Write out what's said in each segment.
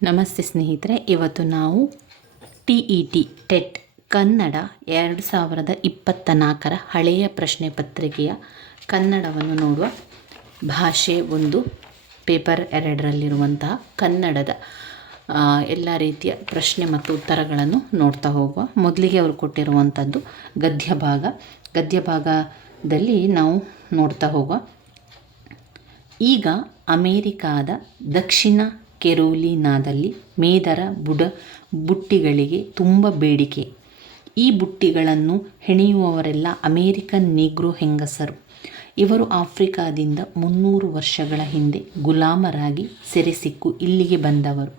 ನಮಸ್ತೆ ಸ್ನೇಹಿತರೆ, ಇವತ್ತು ನಾವು TET ಟೆಟ್ ಕನ್ನಡ 2024ರ ಹಳೆಯ ಪ್ರಶ್ನೆ ಪತ್ರಿಕೆಯ ಕನ್ನಡವನ್ನು ನೋಡುವ. ಭಾಷೆ 1 ಪೇಪರ್ 2ರಲ್ಲಿರುವಂತಹ ಕನ್ನಡದ ಎಲ್ಲ ರೀತಿಯ ಪ್ರಶ್ನೆ ಮತ್ತು ಉತ್ತರಗಳನ್ನು ನೋಡ್ತಾ ಹೋಗುವ. ಮೊದಲಿಗೆ ಅವರು ಕೊಟ್ಟಿರುವಂಥದ್ದು ಗದ್ಯ ಭಾಗದಲ್ಲಿ ನಾವು ನೋಡ್ತಾ ಹೋಗುವ. ಈಗ ಅಮೇರಿಕಾದ ದಕ್ಷಿಣ ಕೆರೋಲಿನಾದಲ್ಲಿ ಮೇದರ ಬುಟ್ಟಿಗಳಿಗೆ ತುಂಬ ಬೇಡಿಕೆ. ಈ ಬುಟ್ಟಿಗಳನ್ನು ಹೆಣೆಯುವವರೆಲ್ಲ ಅಮೇರಿಕನ್ ನೀಗ್ರೋ ಹೆಂಗಸರು. ಇವರು ಆಫ್ರಿಕಾದಿಂದ 300 ವರ್ಷಗಳ ಹಿಂದೆ ಗುಲಾಮರಾಗಿ ಸೆರೆಸಿಕ್ಕು ಇಲ್ಲಿಗೆ ಬಂದವರು.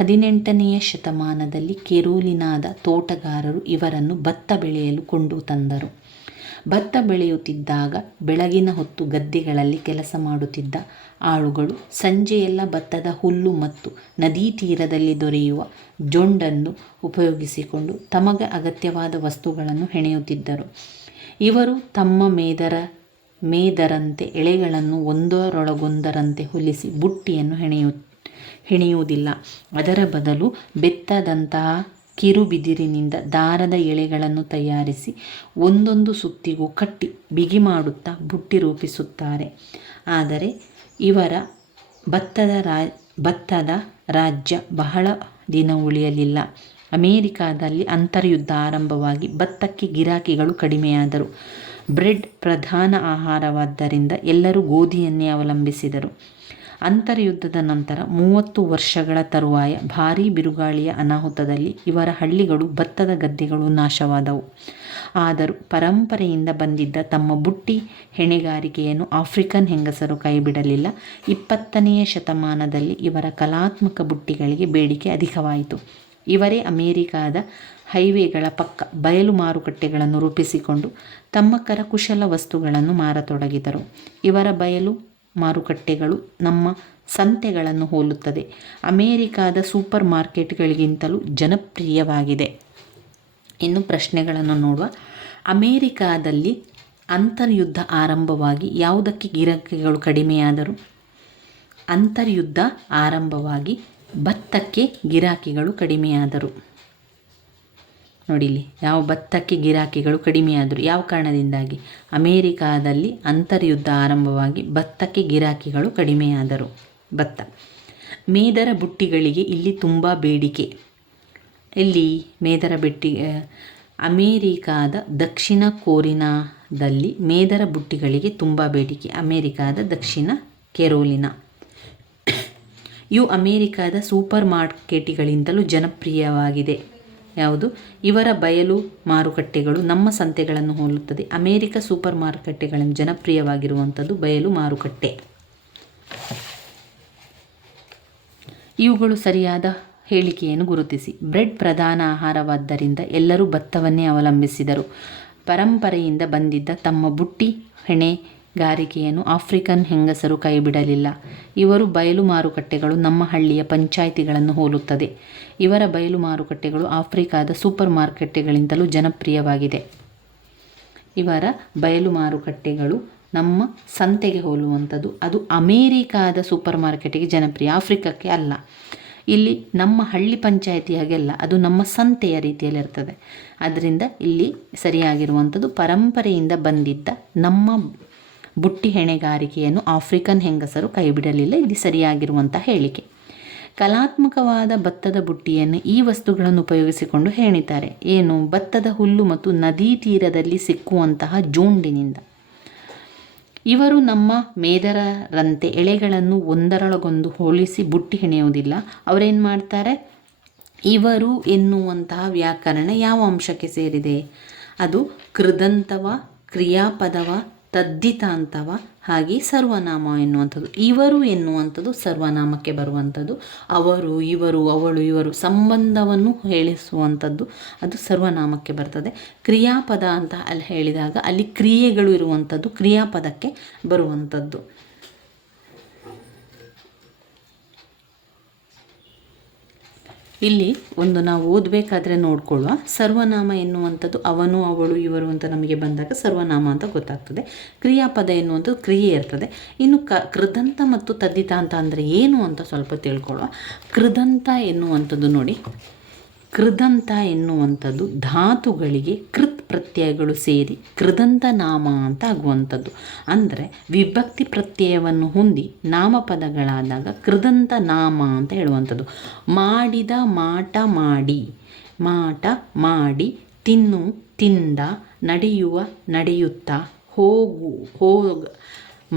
18ನೆಯ ಶತಮಾನದಲ್ಲಿ ಕೆರೋಲಿನಾದ ತೋಟಗಾರರು ಇವರನ್ನು ಭತ್ತ ಬೆಳೆಯಲು ಕೊಂಡು ತಂದರು. ಭತ್ತ ಬೆಳೆಯುತ್ತಿದ್ದಾಗ ಬೆಳಗಿನ ಹೊತ್ತು ಗದ್ದೆಗಳಲ್ಲಿ ಕೆಲಸ ಮಾಡುತ್ತಿದ್ದ ಆಳುಗಳು ಸಂಜೆಯೆಲ್ಲ ಭತ್ತದ ಹುಲ್ಲು ಮತ್ತು ನದಿ ತೀರದಲ್ಲಿ ದೊರೆಯುವ ಜೊಂಡನ್ನು ಉಪಯೋಗಿಸಿಕೊಂಡು ತಮಗೆ ಅಗತ್ಯವಾದ ವಸ್ತುಗಳನ್ನು ಹೆಣೆಯುತ್ತಿದ್ದರು. ಇವರು ತಮ್ಮ ಮೇದರಂತೆ ಎಳೆಗಳನ್ನು ಒಂದರೊಳಗೊಂದರಂತೆ ಹೊಲಿಸಿ ಬುಟ್ಟಿಯನ್ನು ಹೆಣೆಯುವುದಿಲ್ಲ. ಅದರ ಬದಲು ಬೆತ್ತದಂತಹ ಕಿರುಬಿದಿರಿನಿಂದ ದಾರದ ಎಳೆಗಳನ್ನು ತಯಾರಿಸಿ ಒಂದೊಂದು ಸುತ್ತಿಗೂ ಕಟ್ಟಿ ಬಿಗಿ ಮಾಡುತ್ತಾ ಬುಟ್ಟಿ ರೂಪಿಸುತ್ತಾರೆ. ಆದರೆ ಇವರ ಭತ್ತದ ರಾಜ್ಯ ಬಹಳ ದಿನ ಉಳಿಯಲಿಲ್ಲ. ಅಮೇರಿಕಾದಲ್ಲಿ ಅಂತರ್ಯುದ್ಧ ಆರಂಭವಾಗಿ ಭತ್ತಕ್ಕೆ ಗಿರಾಕಿಗಳು ಕಡಿಮೆಯಾದರು. ಬ್ರೆಡ್ ಪ್ರಧಾನ ಆಹಾರವಾದ್ದರಿಂದ ಎಲ್ಲರೂ ಗೋಧಿಯನ್ನೇ ಅವಲಂಬಿಸಿದರು. ಅಂತರ್ಯುದ್ಧದ ನಂತರ 30 ವರ್ಷಗಳ ತರುವಾಯ ಭಾರೀ ಬಿರುಗಾಳಿಯ ಅನಾಹುತದಲ್ಲಿ ಇವರ ಹಳ್ಳಿಗಳು ಭತ್ತದ ಗದ್ದೆಗಳು ನಾಶವಾದವು. ಆದರೂ ಪರಂಪರೆಯಿಂದ ಬಂದಿದ್ದ ತಮ್ಮ ಬುಟ್ಟಿ ಹೆಣೆಗಾರಿಕೆಯನ್ನು ಆಫ್ರಿಕನ್ ಹೆಂಗಸರು ಕೈಬಿಡಲಿಲ್ಲ. 20ನೆಯ ಶತಮಾನದಲ್ಲಿ ಇವರ ಕಲಾತ್ಮಕ ಬುಟ್ಟಿಗಳಿಗೆ ಬೇಡಿಕೆ ಅಧಿಕವಾಯಿತು. ಇವರೇ ಅಮೇರಿಕಾದ ಹೈವೇಗಳ ಪಕ್ಕ ಬಯಲು ಮಾರುಕಟ್ಟೆಗಳನ್ನು ರೂಪಿಸಿಕೊಂಡು ತಮ್ಮ ಕರಕುಶಲ ವಸ್ತುಗಳನ್ನು ಮಾರತೊಡಗಿದರು. ಇವರ ಬಯಲು ಮಾರುಕಟ್ಟೆಗಳು ನಮ್ಮ ಸಂತೆಗಳನ್ನು ಹೋಲುತ್ತದೆ. ಅಮೇರಿಕಾದ ಸೂಪರ್ ಮಾರ್ಕೆಟ್ಗಳಿಗಿಂತಲೂ ಜನಪ್ರಿಯವಾಗಿದೆ. ಇನ್ನು ಪ್ರಶ್ನೆಗಳನ್ನು ನೋಡುವ. ಅಮೇರಿಕಾದಲ್ಲಿ ಅಂತರ್ಯುದ್ಧ ಆರಂಭವಾಗಿ ಯಾವುದಕ್ಕೆ ಗಿರಾಕಿಗಳು ಕಡಿಮೆಯಾದರು? ಅಂತರ್ಯುದ್ಧ ಆರಂಭವಾಗಿ ಭತ್ತಕ್ಕೆ ಗಿರಾಕಿಗಳು ಕಡಿಮೆಯಾದರು. ನೋಡಿಲಿ, ಭತ್ತಕ್ಕೆ ಗಿರಾಕಿಗಳು ಕಡಿಮೆಯಾದರು. ಯಾವ ಕಾರಣದಿಂದಾಗಿ? ಅಮೇರಿಕಾದಲ್ಲಿ ಅಂತರ್ಯುದ್ಧ ಆರಂಭವಾಗಿ ಭತ್ತಕ್ಕೆ ಗಿರಾಕಿಗಳು ಕಡಿಮೆಯಾದರು. ಭತ್ತ. ಮೇದರ ಬುಟ್ಟಿಗಳಿಗೆ ಇಲ್ಲಿ ತುಂಬ ಬೇಡಿಕೆ. ಇಲ್ಲಿ ಮೇದರ ಅಮೇರಿಕಾದ ದಕ್ಷಿಣ ಕೆರೋಲಿನಾದಲ್ಲಿ ಮೇದರ ಬುಟ್ಟಿಗಳಿಗೆ ತುಂಬ ಬೇಡಿಕೆ. ಅಮೇರಿಕಾದ ದಕ್ಷಿಣ ಕೆರೋಲಿನಾ. ಇವು ಅಮೇರಿಕಾದ ಸೂಪರ್ ಮಾರ್ಕೆಟ್ಗಳಿಗಿಂತಲೂ ಜನಪ್ರಿಯವಾಗಿದೆ. ಯಾವುದು? ಇವರ ಬಯಲು ಮಾರುಕಟ್ಟೆಗಳು ನಮ್ಮ ಸಂತೆಗಳನ್ನು ಹೋಲುತ್ತದೆ. ಅಮೇರಿಕ ಸೂಪರ್ ಮಾರುಕಟ್ಟೆಗಳನ್ನು ಜನಪ್ರಿಯವಾಗಿರುವಂಥದ್ದು ಬಯಲು ಮಾರುಕಟ್ಟೆ. ಇವುಗಳು ಸರಿಯಾದ ಹೇಳಿಕೆಯನ್ನು ಗುರುತಿಸಿ. ಬ್ರೆಡ್ ಪ್ರಧಾನ ಆಹಾರವಾದ್ದರಿಂದ ಎಲ್ಲರೂ ಭತ್ತವನ್ನೇ ಅವಲಂಬಿಸಿದರು. ಪರಂಪರೆಯಿಂದ ಬಂದಿದ್ದ ತಮ್ಮ ಬುಟ್ಟಿ ಹೆಣೆಗಾರಿಕೆಯನ್ನು ಆಫ್ರಿಕನ್ ಹೆಂಗಸರು ಕೈಬಿಡಲಿಲ್ಲ. ಇವರು ಬಯಲು ಮಾರುಕಟ್ಟೆಗಳು ನಮ್ಮ ಹಳ್ಳಿಯ ಪಂಚಾಯಿತಿಗಳನ್ನು ಹೋಲುತ್ತದೆ. ಇವರ ಬಯಲು ಮಾರುಕಟ್ಟೆಗಳು ಆಫ್ರಿಕಾದ ಸೂಪರ್ ಮಾರ್ಕೆಟ್ಗಳಿಗಿಂತಲೂ ಜನಪ್ರಿಯವಾಗಿದೆ. ಇವರ ಬಯಲು ಮಾರುಕಟ್ಟೆಗಳು ನಮ್ಮ ಸಂತೆಗೆ ಹೋಲುವಂಥದ್ದು. ಅದು ಅಮೇರಿಕಾದ ಸೂಪರ್ ಮಾರ್ಕೆಟಿಗೆ ಜನಪ್ರಿಯ, ಆಫ್ರಿಕಕ್ಕೆ ಅಲ್ಲ. ಇಲ್ಲಿ ನಮ್ಮ ಹಳ್ಳಿ ಪಂಚಾಯಿತಿ ಹಾಗೆಲ್ಲ, ಅದು ನಮ್ಮ ಸಂತೆಯ ರೀತಿಯಲ್ಲಿರ್ತದೆ. ಅದರಿಂದ ಇಲ್ಲಿ ಸರಿಯಾಗಿರುವಂಥದ್ದು ಪರಂಪರೆಯಿಂದ ಬಂದಿದ್ದ ನಮ್ಮ ಬುಟ್ಟಿ ಹೆಣೆಗಾರಿಕೆಯನ್ನು ಆಫ್ರಿಕನ್ ಹೆಂಗಸರು ಕೈಬಿಡಲಿಲ್ಲ. ಇಲ್ಲಿ ಸರಿಯಾಗಿರುವಂಥ ಹೇಳಿಕೆ. ಕಲಾತ್ಮಕವಾದ ಭತ್ತದ ಬುಟ್ಟಿಯನ್ನು ಈ ವಸ್ತುಗಳನ್ನು ಉಪಯೋಗಿಸಿಕೊಂಡು ಹೆಣಿತಾರೆ. ಏನು? ಭತ್ತದ ಹುಲ್ಲು ಮತ್ತು ನದಿ ತೀರದಲ್ಲಿ ಸಿಕ್ಕುವಂತಹ ಜೊಂಡಿನಿಂದ. ಇವರು ನಮ್ಮ ಮೇದರರಂತೆ ಎಳೆಗಳನ್ನು ಒಂದರೊಳಗೊಂದು ಹೋಲಿಸಿ ಬುಟ್ಟಿ ಹೆಣೆಯುವುದಿಲ್ಲ. ಅವರೇನು ಮಾಡ್ತಾರೆ? ಇವರು ಎನ್ನುವಂತಹ ವ್ಯಾಕರಣ ಯಾವ ಅಂಶಕ್ಕೆ ಸೇರಿದೆ? ಅದು ಕೃದಂತವ, ಕ್ರಿಯಾಪದವ, ತದ್ದಿತಾಂತವ, ಹಾಗೆ ಸರ್ವನಾಮ ಎನ್ನುವಂಥದ್ದು. ಇವರು ಎನ್ನುವಂಥದ್ದು ಸರ್ವನಾಮಕ್ಕೆ ಬರುವಂಥದ್ದು. ಅವರು, ಇವರು, ಅವಳು, ಇವರು ಸಂಬಂಧವನ್ನು ಹೇಳಿಸುವಂಥದ್ದು ಅದು ಸರ್ವನಾಮಕ್ಕೆ ಬರ್ತದೆ. ಕ್ರಿಯಾಪದ ಅಂತ ಅಲ್ಲಿ ಹೇಳಿದಾಗ ಅಲ್ಲಿ ಕ್ರಿಯೆಗಳು ಇರುವಂಥದ್ದು ಕ್ರಿಯಾಪದಕ್ಕೆ ಬರುವಂಥದ್ದು. ಇಲ್ಲಿ ಒಂದು ನಾವು ಓದಬೇಕಾದ್ರೆ ನೋಡ್ಕೊಳ್ಳುವ ಸರ್ವನಾಮ ಎನ್ನುವಂಥದ್ದು ಅವನು ಅವಳು ಇವರು ಅಂತ ನಮಗೆ ಬಂದಾಗ ಸರ್ವನಾಮ ಅಂತ ಗೊತ್ತಾಗ್ತದೆ. ಕ್ರಿಯಾಪದ ಎನ್ನುವಂಥದ್ದು ಕ್ರಿಯೆ ಇರ್ತದೆ. ಇನ್ನು ಕೃದಂತ ಮತ್ತು ತದ್ದಿತಾಂತ ಅಂದರೆ ಏನು ಅಂತ ಸ್ವಲ್ಪ ತಿಳ್ಕೊಳ್ಳುವ. ಕೃದಂತ ಎನ್ನುವಂಥದ್ದು ನೋಡಿ, ಕೃದಂತ ಎನ್ನುವಂಥದ್ದು ಧಾತುಗಳಿಗೆ ಕೃತ್ ಪ್ರತ್ಯಯಗಳು ಸೇರಿ ಕೃದಂತ ನಾಮ ಅಂತ ಆಗುವಂಥದ್ದು. ಅಂದರೆ ವಿಭಕ್ತಿ ಪ್ರತ್ಯಯವನ್ನು ಹೊಂದಿ ನಾಮಪದಗಳಾದಾಗ ಕೃದಂತ ನಾಮ ಅಂತ ಹೇಳುವಂಥದ್ದು. ಮಾಡಿದ, ಮಾಟ ಮಾಡಿ, ಮಾಟ ಮಾಡಿ, ತಿನ್ನು ತಿಂದ, ನಡೆಯುವ ನಡೆಯುತ್ತಾ,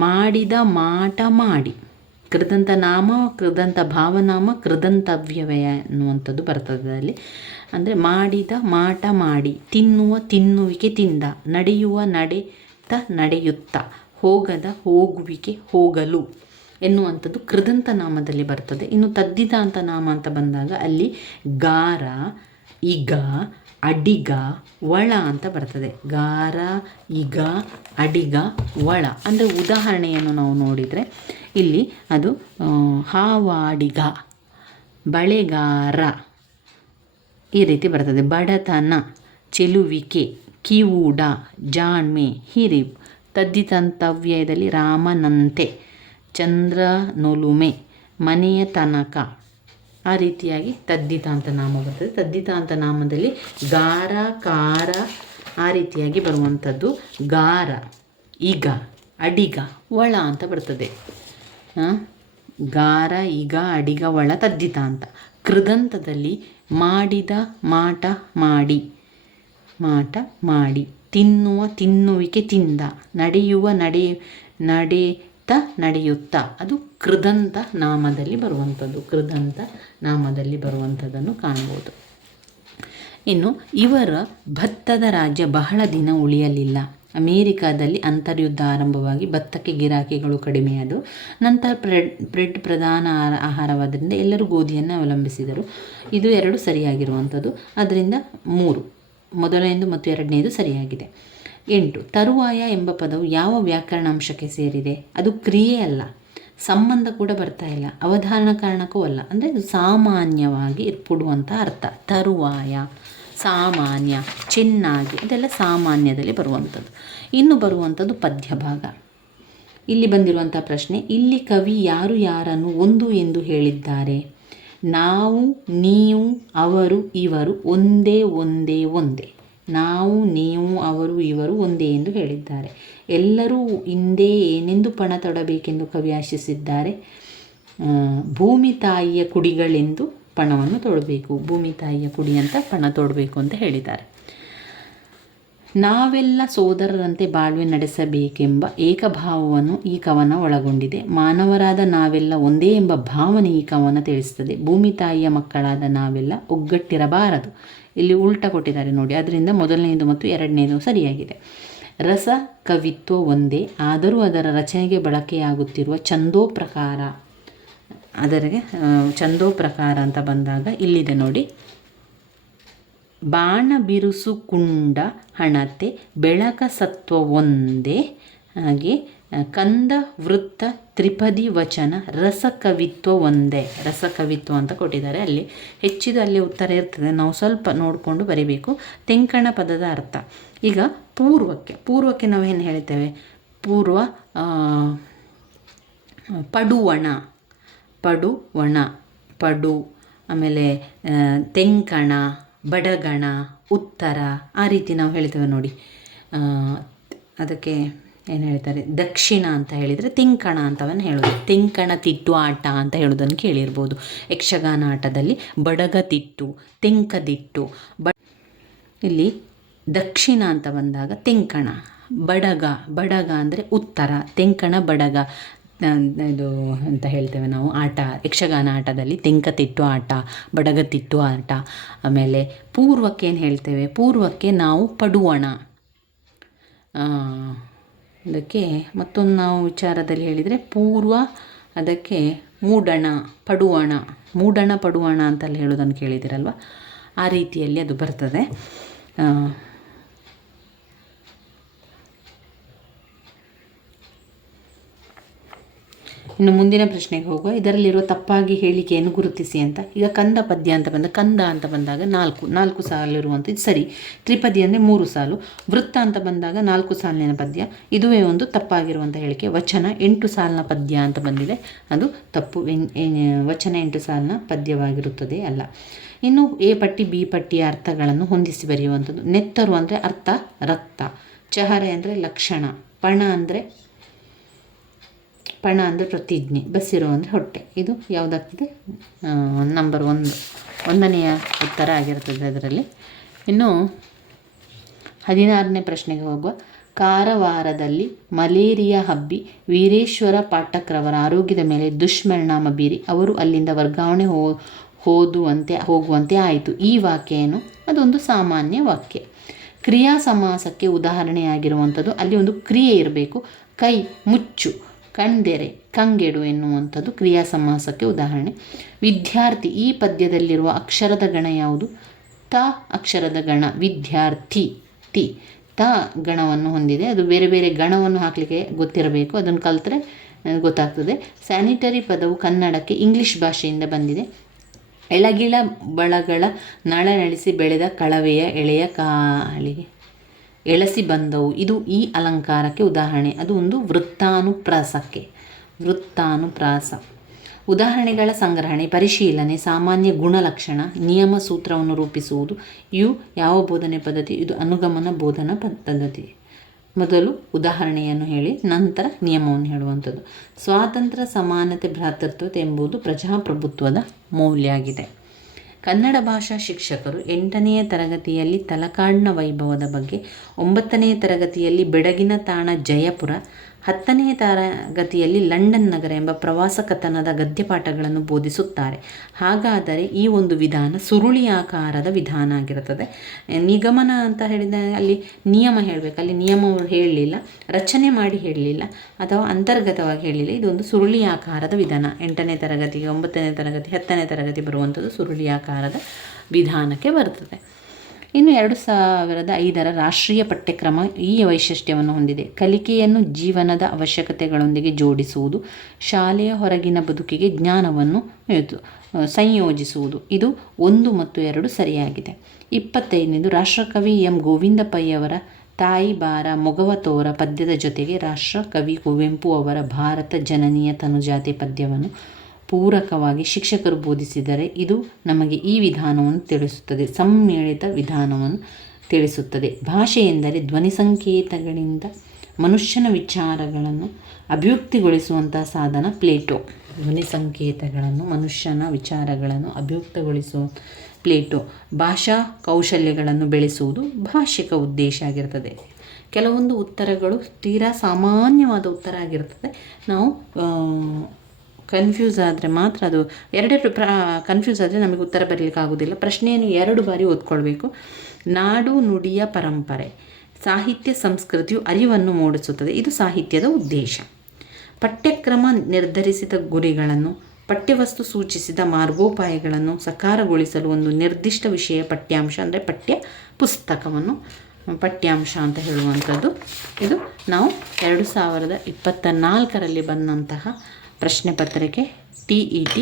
ಮಾಡಿದ, ಮಾಟ ಮಾಡಿ. ಕೃದಂತ ನಾಮ, ಕೃದಂತ ಭಾವನಾಮ, ಕೃದಂತವ್ಯಯ ಅನ್ನುವಂಥದ್ದು ಬರ್ತದೆ ಅಲ್ಲಿ. ಅಂದರೆ ಮಾಡಿದ, ಮಾಟ ಮಾಡಿ, ತಿನ್ನುವ ತಿನ್ನುವಿಕೆ ತಿಂದ, ನಡೆಯುವ ನಡೆತ ನಡೆಯುತ್ತಾ, ಹೋಗದ ಹೋಗುವಿಕೆ ಹೋಗಲು ಎನ್ನುವಂಥದ್ದು ಕೃದಂತ ನಾಮದಲ್ಲಿ ಬರ್ತದೆ. ಇನ್ನು ತದ್ದಿತಾಂತ ನಾಮ ಅಂತ ಬಂದಾಗ ಅಲ್ಲಿ ಗಾರ, ಇಗ, ಅಡಿಗ, ಒಳ ಅಂತ ಬರ್ತದೆ. ಗಾರ, ಇಗ, ಅಡಿಗ, ಒಳ ಅಂದರೆ ಉದಾಹರಣೆಯನ್ನು ನಾವು ನೋಡಿದರೆ ಇಲ್ಲಿ ಅದು ಹಾವಾಡಿಗ, ಬಳೆಗಾರ ಈ ರೀತಿ ಬರ್ತದೆ. ಬಡತನ, ಚೆಲುವಿಕೆ, ಕಿವುಡ, ಜಾಣ್ಮೆ, ಹಿರಿಬ್. ತದ್ದಿತಾಂತವ್ಯಯದಲ್ಲಿ ರಾಮನಂತೆ, ಚಂದ್ರನೊಲುಮೆ, ಮನೆಯ ತನಕ ಆ ರೀತಿಯಾಗಿ ತದ್ದಿತಾಂತ ನಾಮ ಬರ್ತದೆ. ತದ್ದಿತಾಂತ ನಾಮದಲ್ಲಿ ಗಾರ, ಕಾರ ಆ ರೀತಿಯಾಗಿ ಬರುವಂಥದ್ದು. ಗಾರ, ಈಗ, ಅಡಿಗ, ಒಳ ಅಂತ ಬರ್ತದೆ. ಗಾರ, ಈಗ, ಅಡಿಗ, ಒಳ ತದ್ದಿತಾಂತ. ಕೃದಂತದಲ್ಲಿ ಮಾಡಿದ, ಮಾಟ ಮಾಡಿ, ಮಾಟ ಮಾಡಿ, ತಿನ್ನುವ ತಿನ್ನುವಿಕೆ ತಿಂದ, ನಡೆಯುವ ನಡೆತ ನಡೆಯುತ್ತಾ ಅದು ಕೃದಂತ ನಾಮದಲ್ಲಿ ಬರುವಂಥದ್ದು. ಕೃದಂತ ನಾಮದಲ್ಲಿ ಬರುವಂಥದ್ದನ್ನು ಕಾಣ್ಬೋದು. ಇನ್ನು ಇವರ ಭತ್ತದ ರಾಜ್ಯ ಬಹಳ ದಿನ ಉಳಿಯಲಿಲ್ಲ. ಅಮೇರಿಕಾದಲ್ಲಿ ಅಂತರ್ಯುದ್ಧ ಆರಂಭವಾಗಿ ಭತ್ತಕ್ಕೆ ಗಿರಾಕಿಗಳು ಕಡಿಮೆಯಾದವು. ನಂತರ ಬ್ರೆಡ್ ಪ್ರಧಾನ ಆಹಾರವಾದ್ದರಿಂದ ಎಲ್ಲರೂ ಗೋಧಿಯನ್ನು ಅವಲಂಬಿಸಿದರು. ಇದು 2 ಸರಿಯಾಗಿರುವಂಥದ್ದು. ಅದರಿಂದ 3, ಮೊದಲನೆಯದು ಮತ್ತು ಎರಡನೆಯದು ಸರಿಯಾಗಿದೆ. 8, ತರುವಾಯ ಎಂಬ ಪದವು ಯಾವ ವ್ಯಾಕರಣಾಂಶಕ್ಕೆ ಸೇರಿದೆ? ಅದು ಕ್ರಿಯೆ ಅಲ್ಲ, ಸಂಬಂಧ ಕೂಡ ಬರ್ತಾ ಇಲ್ಲ, ಅವಧಾರಣ ಕಾರಣಕ್ಕೂ ಅಲ್ಲ. ಅಂದರೆ ಇದು ಸಾಮಾನ್ಯವಾಗಿ ಕೊಡುವಂಥ ಅರ್ಥ. ತರುವಾಯ, ಸಾಮಾನ್ಯ, ಚೆನ್ನಾಗಿ, ಇದೆಲ್ಲ ಸಾಮಾನ್ಯದಲ್ಲಿ ಬರುವಂಥದ್ದು. ಇನ್ನು ಬರುವಂಥದ್ದು ಪದ್ಯ ಭಾಗ. ಇಲ್ಲಿ ಬಂದಿರುವಂಥ ಪ್ರಶ್ನೆ, ಇಲ್ಲಿ ಕವಿ ಯಾರು ಯಾರನ್ನು ಒಂದು ಎಂದು ಹೇಳಿದ್ದಾರೆ? ನಾವು, ನೀವು, ಅವರು, ಇವರು ಒಂದೇ ಒಂದೇ ಒಂದೇ. ನಾವು, ನೀವು, ಅವರು, ಇವರು ಒಂದೇ ಎಂದು ಹೇಳಿದ್ದಾರೆ. ಎಲ್ಲರೂ ಹಿಂದೆ ಏನೆಂದು ಪಣ ತೊಡಬೇಕೆಂದು ಕವಿ ಆಶಿಸಿದ್ದಾರೆ? ಭೂಮಿ ತಾಯಿಯ ಕುಡಿಗಳೆಂದು ಪಣವನ್ನು ತೊಡಬೇಕು. ಭೂಮಿ ತಾಯಿಯ ಕುಡಿ ಅಂತ ಪಣ ತೊಡಬೇಕು ಅಂತ ಹೇಳಿದ್ದಾರೆ. ನಾವೆಲ್ಲ ಸೋದರರಂತೆ ಬಾಳ್ವೆ ನಡೆಸಬೇಕೆಂಬ ಏಕಭಾವವನ್ನು ಈ ಕವನ ಒಳಗೊಂಡಿದೆ. ಮಾನವರಾದ ನಾವೆಲ್ಲ ಒಂದೇ ಎಂಬ ಭಾವನೆ ಈ ಕವನ ತಿಳಿಸುತ್ತದೆ. ಭೂಮಿ ತಾಯಿಯ ಮಕ್ಕಳಾದ ನಾವೆಲ್ಲ ಒಗ್ಗಟ್ಟಿರಬಾರದು. ಇಲ್ಲಿ ಉಲ್ಟ ಕೊಟ್ಟಿದ್ದಾರೆ ನೋಡಿ. ಅದರಿಂದ ಮೊದಲನೆಯದು ಮತ್ತು ಎರಡನೆಯದು ಸರಿಯಾಗಿದೆ. ರಸ ಕವಿತ್ವ ಒಂದೇ, ಆದರೂ ಅದರ ರಚನೆಗೆ ಬಳಕೆಯಾಗುತ್ತಿರುವ ಛಂದೋಪ್ರಕಾರ, ಅದರಿಗೆ ಛಂದೋಪ್ರಕಾರ ಅಂತ ಬಂದಾಗ ಇಲ್ಲಿದೆ ನೋಡಿ. ಬಾಣ ಬಿರುಸು ಕುಂಡ ಹಣತೆ ಬೆಳಕ ಸತ್ವ ಒಂದೇ, ಹಾಗೆ ಕಂದ ವೃತ್ತ ತ್ರಿಪದಿ ವಚನ ರಸಕವಿತ್ವ ಒಂದೇ. ರಸಕವಿತ್ವ ಅಂತ ಕೊಟ್ಟಿದ್ದಾರೆ. ಅಲ್ಲಿ ಹೆಚ್ಚಿದು ಅಲ್ಲಿ ಉತ್ತರ ಇರ್ತದೆ, ನಾವು ಸ್ವಲ್ಪ ನೋಡಿಕೊಂಡು ಬರೀಬೇಕು. ತೆಂಕಣ ಪದದ ಅರ್ಥ. ಈಗ ಪೂರ್ವಕ್ಕೆ ನಾವೇನು ಹೇಳ್ತೇವೆ? ಪೂರ್ವ ಪಡುವಣ, ಪಡು, ಆಮೇಲೆ ತೆಂಕಣ, ಬಡಗಣ, ಉತ್ತರ ಆ ರೀತಿ ನಾವು ಹೇಳ್ತೇವೆ ನೋಡಿ. ಅದಕ್ಕೆ ಏನು ಹೇಳ್ತಾರೆ? ದಕ್ಷಿಣ ಅಂತ ಹೇಳಿದರೆ ತೆಂಕಣ ಅಂತವನ್ನು ಹೇಳೋದು. ತೆಂಕಣ ತಿಟ್ಟು ಆಟ ಅಂತ ಹೇಳೋದನ್ನು ಕೇಳಿರ್ಬೋದು. ಯಕ್ಷಗಾನ ಆಟದಲ್ಲಿ ಬಡಗ ತಿಟ್ಟು, ತೆಂಕದಿಟ್ಟು. ಇಲ್ಲಿ ದಕ್ಷಿಣ ಅಂತ ಬಂದಾಗ ತೆಂಕಣ, ಬಡಗ ಅಂದರೆ ಉತ್ತರ, ತೆಂಕಣ ಬಡಗ ಇದು ಅಂತ ಹೇಳ್ತೇವೆ ನಾವು. ಆಟ, ಯಕ್ಷಗಾನ ಆಟದಲ್ಲಿ ತೆಂಕತಿಟ್ಟು ಆಟ, ಬಡಗತಿಟ್ಟು ಆಟ. ಆಮೇಲೆ ಪೂರ್ವಕ್ಕೆ ಏನು ಹೇಳ್ತೇವೆ? ಪೂರ್ವಕ್ಕೆ ನಾವು ಪಡುವಣ. ಅದಕ್ಕೆ ಮತ್ತೊಂದು ನಾವು ವಿಚಾರದಲ್ಲಿ ಹೇಳಿದರೆ ಪೂರ್ವ, ಅದಕ್ಕೆ ಮೂಡಣ, ಪಡುವಣ ಅಂತಲ್ಲಿ ಹೇಳೋದನ್ನು ಕೇಳಿದಿರಲ್ವ? ಆ ರೀತಿಯಲ್ಲಿ ಅದು ಬರ್ತದೆ. ಇನ್ನು ಮುಂದಿನ ಪ್ರಶ್ನೆಗೆ ಹೋಗುವ. ಇದರಲ್ಲಿರುವ ತಪ್ಪಾಗಿ ಹೇಳಿಕೆಯನ್ನು ಗುರುತಿಸಿ ಅಂತ. ಈಗ ಕಂದ ಪದ್ಯ ಅಂತ ಕಂದ ಅಂತ ಬಂದಾಗ ನಾಲ್ಕು ಸಾಲು ಇರುವಂಥದ್ದು ಸರಿ. ತ್ರಿಪದಿ ಅಂದರೆ 3 ಸಾಲು. ವೃತ್ತ ಅಂತ ಬಂದಾಗ 4 ಸಾಲಿನ ಪದ್ಯ. ಇದುವೇ ಒಂದು ತಪ್ಪಾಗಿರುವಂಥ ಹೇಳಿಕೆ. ವಚನ 8 ಸಾಲಿನ ಪದ್ಯ ಅಂತ ಬಂದಿದೆ, ಅದು ತಪ್ಪು. ವಚನ 8 ಸಾಲಿನ ಪದ್ಯವಾಗಿರುತ್ತದೆ ಅಲ್ಲ. ಇನ್ನು ಎ ಪಟ್ಟಿ ಬಿ ಪಟ್ಟಿಯ ಅರ್ಥಗಳನ್ನು ಹೊಂದಿಸಿ ಬರೆಯುವಂಥದ್ದು. ನೆತ್ತರು ಅಂದರೆ ಅರ್ಥ ರಕ್ತ, ಚಹರೆ ಅಂದರೆ ಲಕ್ಷಣ, ಪಣ ಅಂದರೆ ಪ್ರತಿಜ್ಞೆ, ಬಸ್ಸಿರೋ ಅಂದರೆ ಹೊಟ್ಟೆ. ಇದು ಯಾವುದಾಗ್ತದೆ? ನಂಬರ್ 1ನೆಯ ಉತ್ತರ ಆಗಿರ್ತದೆ ಅದರಲ್ಲಿ. ಇನ್ನು 16ನೇ ಪ್ರಶ್ನೆಗೆ ಹೋಗುವ. ಕಾರವಾರದಲ್ಲಿ ಮಲೇರಿಯಾ ಹಬ್ಬಿ ವೀರೇಶ್ವರ ಪಾಠಕ್ರವರ ಆರೋಗ್ಯದ ಮೇಲೆ ದುಷ್ಪರಿಣಾಮ ಬೀರಿ ಅವರು ಅಲ್ಲಿಂದ ವರ್ಗಾವಣೆ ಹೋಗುವಂತೆ ಆಯಿತು. ಈ ವಾಕ್ಯ ಏನು? ಅದೊಂದು ಸಾಮಾನ್ಯ ವಾಕ್ಯ. ಕ್ರಿಯಾ ಸಮಾಸಕ್ಕೆ ಉದಾಹರಣೆಯಾಗಿರುವಂಥದ್ದು. ಅಲ್ಲಿ ಒಂದು ಕ್ರಿಯೆ ಇರಬೇಕು. ಕೈ ಮುಚ್ಚು, ಕಣ್ದೆರೆ, ಕಂಗೆಡು ಎನ್ನುವಂಥದ್ದು ಕ್ರಿಯಾ ಸಮಾಸಕ್ಕೆ ಉದಾಹರಣೆ. ವಿದ್ಯಾರ್ಥಿ ಈ ಪದ್ಯದಲ್ಲಿರುವ ಅಕ್ಷರದ ಗಣ ಯಾವುದು? ತ ಅಕ್ಷರದ ಗಣ. ವಿದ್ಯಾರ್ಥಿ ತಿ ತ ಗಣವನ್ನು ಹೊಂದಿದೆ. ಅದು ಬೇರೆ ಬೇರೆ ಗಣವನ್ನು ಹಾಕಲಿಕ್ಕೆ ಗೊತ್ತಿರಬೇಕು, ಅದನ್ನು ಕಲಿತ್ರೆ ಗೊತ್ತಾಗ್ತದೆ. ಸ್ಯಾನಿಟರಿ ಪದವು ಕನ್ನಡಕ್ಕೆ ಇಂಗ್ಲೀಷ್ ಭಾಷೆಯಿಂದ ಬಂದಿದೆ. ಎಳಗಿಳ ಬಳಗಳ ನಳನಳಿಸಿ ಬೆಳೆದ ಕಳವೆಯ ಎಳೆಯ ಕಾಳಿಗೆ ಎಳಸಿ ಬಂದವು. ಇದು ಈ ಅಲಂಕಾರಕ್ಕೆ ಉದಾಹರಣೆ. ಅದು ಒಂದು ವೃತ್ತಾನುಪ್ರಾಸಕ್ಕೆ. ಉದಾಹರಣೆಗಳ ಸಂಗ್ರಹಣೆ, ಪರಿಶೀಲನೆ, ಸಾಮಾನ್ಯ ಗುಣಲಕ್ಷಣ, ನಿಯಮ ಸೂತ್ರವನ್ನು ರೂಪಿಸುವುದು. ಇವು ಯಾವ ಬೋಧನೆ ಪದ್ಧತಿ? ಇದು ಅನುಗಮನ ಬೋಧನಾ ಪದ್ಧತಿ. ಮೊದಲು ಉದಾಹರಣೆಯನ್ನು ಹೇಳಿ ನಂತರ ನಿಯಮವನ್ನು ಹೇಳುವಂಥದ್ದು. ಸ್ವಾತಂತ್ರ್ಯ, ಸಮಾನತೆ, ಭ್ರಾತೃತ್ವತೆ ಎಂಬುದು ಪ್ರಜಾಪ್ರಭುತ್ವದ ಮೌಲ್ಯ ಆಗಿದೆ. ಕನ್ನಡ ಭಾಷಾ ಶಿಕ್ಷಕರು 8ನೆಯ ತರಗತಿಯಲ್ಲಿ ತಲಕಾಡಿನ ವೈಭವದ ಬಗ್ಗೆ, 9ನೆಯ ತರಗತಿಯಲ್ಲಿ ಬೆಡಗಿನ ತಾಣ ಜಯಪುರ, 10ನೆಯ ತರಗತಿಯಲ್ಲಿ ಲಂಡನ್ ನಗರ ಎಂಬ ಪ್ರವಾಸ ಕಥನದ ಗದ್ಯಪಾಠಗಳನ್ನು ಬೋಧಿಸುತ್ತಾರೆ. ಹಾಗಾದರೆ ಈ ಒಂದು ವಿಧಾನ ಸುರುಳಿಯಾಕಾರದ ವಿಧಾನ ಆಗಿರುತ್ತದೆ. ನಿಗಮನ ಅಂತ ಹೇಳಿದಾಗ ಅಲ್ಲಿ ನಿಯಮ ಹೇಳಬೇಕು. ಅಲ್ಲಿ ನಿಯಮವನ್ನು ಹೇಳಲಿಲ್ಲ, ರಚನೆ ಮಾಡಿ ಹೇಳಲಿಲ್ಲ, ಅಥವಾ ಅಂತರ್ಗತವಾಗಿ ಹೇಳಲಿಲ್ಲ. ಇದೊಂದು ಸುರುಳಿಯಾಕಾರದ ವಿಧಾನ. 8ನೇ ತರಗತಿಗೆ 9ನೇ ತರಗತಿ 10ನೇ ತರಗತಿ ಬರುವಂಥದ್ದು ಸುರುಳಿಯಾಕಾರದ ವಿಧಾನಕ್ಕೆ ಬರ್ತದೆ. ಇನ್ನು 2005ರ ರಾಷ್ಟ್ರೀಯ ಪಠ್ಯಕ್ರಮ ಈ ವೈಶಿಷ್ಟ್ಯವನ್ನು ಹೊಂದಿದೆ. ಕಲಿಕೆಯನ್ನು ಜೀವನದ ಅವಶ್ಯಕತೆಗಳೊಂದಿಗೆ ಜೋಡಿಸುವುದು, ಶಾಲೆಯ ಹೊರಗಿನ ಬದುಕಿಗೆ ಜ್ಞಾನವನ್ನು ಸಂಯೋಜಿಸುವುದು. ಇದು 1 ಮತ್ತು 2 ಸರಿಯಾಗಿದೆ. 25ನೇದು ರಾಷ್ಟ್ರಕವಿ ಎಂ ಗೋವಿಂದ ಪೈ ಅವರ ತಾಯಿ ಬಾರ ಮೊಗವ ತೋರ ಪದ್ಯದ ಜೊತೆಗೆ ರಾಷ್ಟ್ರಕವಿ ಕುವೆಂಪು ಅವರ ಭಾರತ ಜನನಿಯ ತನುಜಾತೆ ಪದ್ಯವನ್ನು ಪೂರಕವಾಗಿ ಶಿಕ್ಷಕರು ಬೋಧಿಸಿದರೆ ಇದು ನಮಗೆ ಈ ವಿಧಾನವನ್ನು ತಿಳಿಸುತ್ತದೆ, ಸಮ್ಮಿಳಿತ ವಿಧಾನವನ್ನು ತಿಳಿಸುತ್ತದೆ. ಭಾಷೆ ಎಂದರೆ ಧ್ವನಿ ಸಂಕೇತಗಳಿಂದ ಮನುಷ್ಯನ ವಿಚಾರಗಳನ್ನು ಅಭಿವ್ಯಕ್ತಿಗೊಳಿಸುವಂಥ ಸಾಧನ. ಪ್ಲೇಟೋ ಧ್ವನಿ ಸಂಕೇತಗಳನ್ನು ಮನುಷ್ಯನ ವಿಚಾರಗಳನ್ನು ಅಭಿವ್ಯಕ್ತಗೊಳಿಸುವ ಪ್ಲೇಟೋ. ಭಾಷಾ ಕೌಶಲ್ಯಗಳನ್ನು ಬೆಳೆಸುವುದು ಭಾಷಿಕ ಉದ್ದೇಶ ಆಗಿರ್ತದೆ. ಕೆಲವೊಂದು ಉತ್ತರಗಳು ತೀರಾ ಸಾಮಾನ್ಯವಾದ ಉತ್ತರ ಆಗಿರ್ತದೆ. ನಾವು ಕನ್ಫ್ಯೂಸ್ ಆದರೆ ಮಾತ್ರ, ಅದು ಎರಡೆರಡು ಕನ್ಫ್ಯೂಸ್ ಆದರೆ ನಮಗೆ ಉತ್ತರ ಬರಲಿಕ್ಕೆ ಆಗೋದಿಲ್ಲ. ಪ್ರಶ್ನೆಯನ್ನು 2 ಬಾರಿ ಓದ್ಕೊಳ್ಬೇಕು. ನಾಡು ನುಡಿಯ ಪರಂಪರೆ, ಸಾಹಿತ್ಯ ಸಂಸ್ಕೃತಿಯು ಅರಿವನ್ನು ಮೂಡಿಸುತ್ತದೆ. ಇದು ಸಾಹಿತ್ಯದ ಉದ್ದೇಶ. ಪಠ್ಯಕ್ರಮ ನಿರ್ಧರಿಸಿದ ಗುರಿಗಳನ್ನು, ಪಠ್ಯವಸ್ತು ಸೂಚಿಸಿದ ಮಾರ್ಗೋಪಾಯಗಳನ್ನು ಸಕಾರಗೊಳಿಸಲು ಒಂದು ನಿರ್ದಿಷ್ಟ ವಿಷಯ ಪಠ್ಯಾಂಶ ಅಂದರೆ ಪಠ್ಯ ಪುಸ್ತಕವನ್ನು ಪಠ್ಯಾಂಶ ಅಂತ ಹೇಳುವಂಥದ್ದು. ಇದು ನಾವು 2024ರಲ್ಲಿ ಬಂದಂತಹ ಪ್ರಶ್ನೆ ಪತ್ರಿಕೆ TET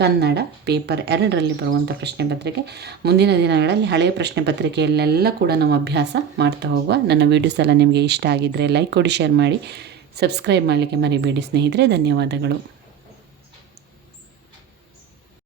ಕನ್ನಡ ಪೇಪರ್ 2ರಲ್ಲಿ ಬರುವಂಥ ಪ್ರಶ್ನೆ ಪತ್ರಿಕೆ. ಮುಂದಿನ ದಿನಗಳಲ್ಲಿ ಹಳೆಯ ಪ್ರಶ್ನೆ ಪತ್ರಿಕೆಯಲ್ಲೆಲ್ಲ ಕೂಡ ನಾವು ಅಭ್ಯಾಸ ಮಾಡ್ತಾ ಹೋಗುವ. ನನ್ನ ವೀಡಿಯೋಸ್ ಎಲ್ಲ ನಿಮಗೆ ಇಷ್ಟ ಆಗಿದ್ದರೆ ಲೈಕ್ ಕೊಡಿ, ಶೇರ್ ಮಾಡಿ, ಸಬ್ಸ್ಕ್ರೈಬ್ ಮಾಡಲಿಕ್ಕೆ ಮರಿಬೇಡಿ ಸ್ನೇಹಿತರೆ. ಧನ್ಯವಾದಗಳು.